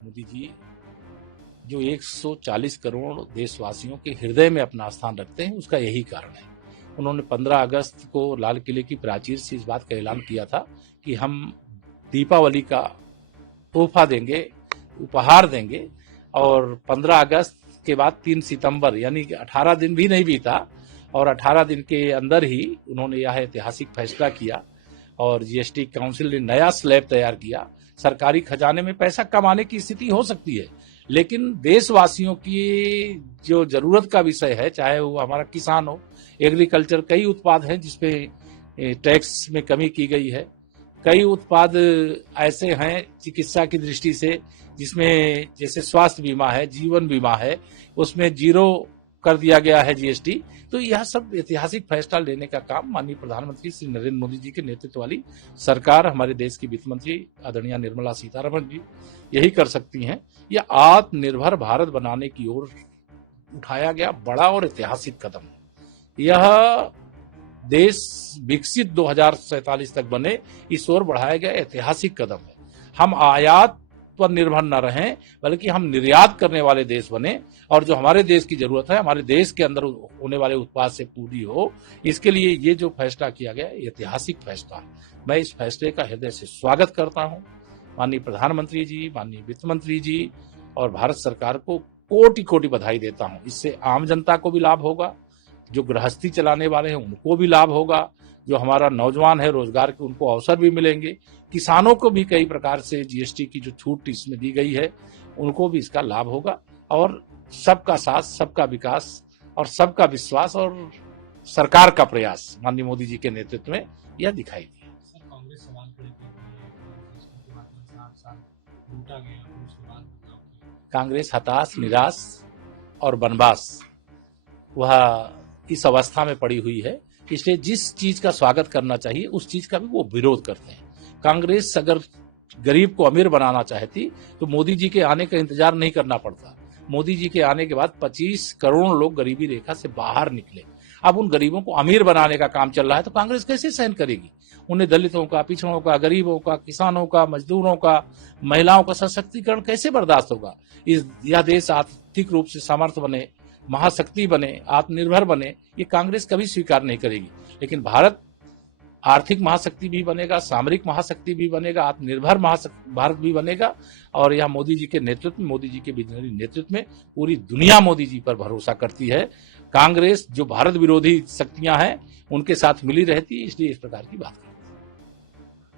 मोदी जी जो 140 करोड़ देशवासियों के हृदय में अपना स्थान रखते हैं, उसका यही कारण है। उन्होंने 15 अगस्त को लाल किले की प्राचीर से इस बात का ऐलान किया था कि हम दीपावली का तोहफा देंगे, उपहार देंगे, और 15 अगस्त के बाद 3 सितंबर यानी कि 18 दिन भी नहीं बीता और 18 दिन के अंदर ही उन्होंने यह ऐतिहासिक फैसला किया और जीएसटी काउंसिल ने नया स्लैब तैयार किया। सरकारी खजाने में पैसा कमाने की स्थिति हो सकती है, लेकिन देशवासियों की जो जरूरत का विषय है, चाहे वो हमारा किसान हो, एग्रीकल्चर, कई उत्पाद हैं जिसपे टैक्स में कमी की गई है। कई उत्पाद ऐसे हैं चिकित्सा की दृष्टि से जिसमें जैसे स्वास्थ्य बीमा है, जीवन बीमा है, उसमें जीरो कर दिया गया है जीएसटी। तो यह सब ऐतिहासिक फैसला लेने का काम माननीय प्रधानमंत्री श्री नरेंद्र मोदी जी के नेतृत्व वाली सरकार, हमारे देश की वित्त मंत्री आदरणीय निर्मला सीतारमण जी यही कर सकती हैं। यह आत्मनिर्भर भारत बनाने की ओर उठाया गया बड़ा और ऐतिहासिक कदम है। यह देश विकसित 2047 तक बने, इस ओर बढ़ाया गया ऐतिहासिक कदम है। हम आयात पर निर्भर न रहें, बल्कि हम निर्यात करने वाले देश बने और जो हमारे देश की जरूरत है, हमारे देश के अंदर होने वाले उत्पाद से पूरी हो। इसके लिए ये जो फैसला किया गया ऐतिहासिक फैसला है। मैं इस फैसले का हृदय से स्वागत करता हूं। माननीय प्रधानमंत्री जी, माननीय वित्त मंत्री जी और भारत सरकार को कोटि कोटि बधाई देता हूं। इससे आम जनता को भी लाभ होगा, जो गृहस्थी चलाने वाले हैं उनको भी लाभ होगा, जो हमारा नौजवान है रोजगार के उनको अवसर भी मिलेंगे, किसानों को भी कई प्रकार से जीएसटी की जो छूट इसमें दी गई है उनको भी इसका लाभ होगा। और सबका साथ, सबका विकास और सबका विश्वास और सरकार का प्रयास माननीय मोदी जी के नेतृत्व में यह दिखाई दिया। कांग्रेस सवाल खड़े कर रही है कि कांग्रेस हताश, निराश और बनबास वह इस अवस्था में पड़ी हुई है, इसलिए जिस चीज का स्वागत करना चाहिए उस चीज का भी वो विरोध करते हैं। कांग्रेस अगर गरीब को अमीर बनाना चाहती तो मोदी जी के आने का इंतजार नहीं करना पड़ता। मोदी जी के आने के बाद 25 करोड़ लोग गरीबी रेखा से बाहर निकले। अब उन गरीबों को अमीर बनाने का काम चल रहा है, तो कांग्रेस कैसे सहन करेगी? उन्हें दलितों का, पिछड़ों का, गरीबों का, किसानों का, मजदूरों का, महिलाओं का सशक्तिकरण कैसे बर्दाश्त होगा? यह देश आर्थिक रूप से समर्थ बने, महाशक्ति बने, आत्मनिर्भर बने, ये कांग्रेस कभी स्वीकार नहीं करेगी। लेकिन भारत आर्थिक महाशक्ति भी बनेगा, सामरिक महाशक्ति भी बनेगा, आत्मनिर्भर भारत भी बनेगा। और यह मोदी जी के नेतृत्व में, मोदी जी के विजनरी नेतृत्व में पूरी दुनिया मोदी जी पर भरोसा करती है। कांग्रेस जो भारत विरोधी शक्तियां हैं उनके साथ मिली रहती है, इसलिए इस प्रकार की बात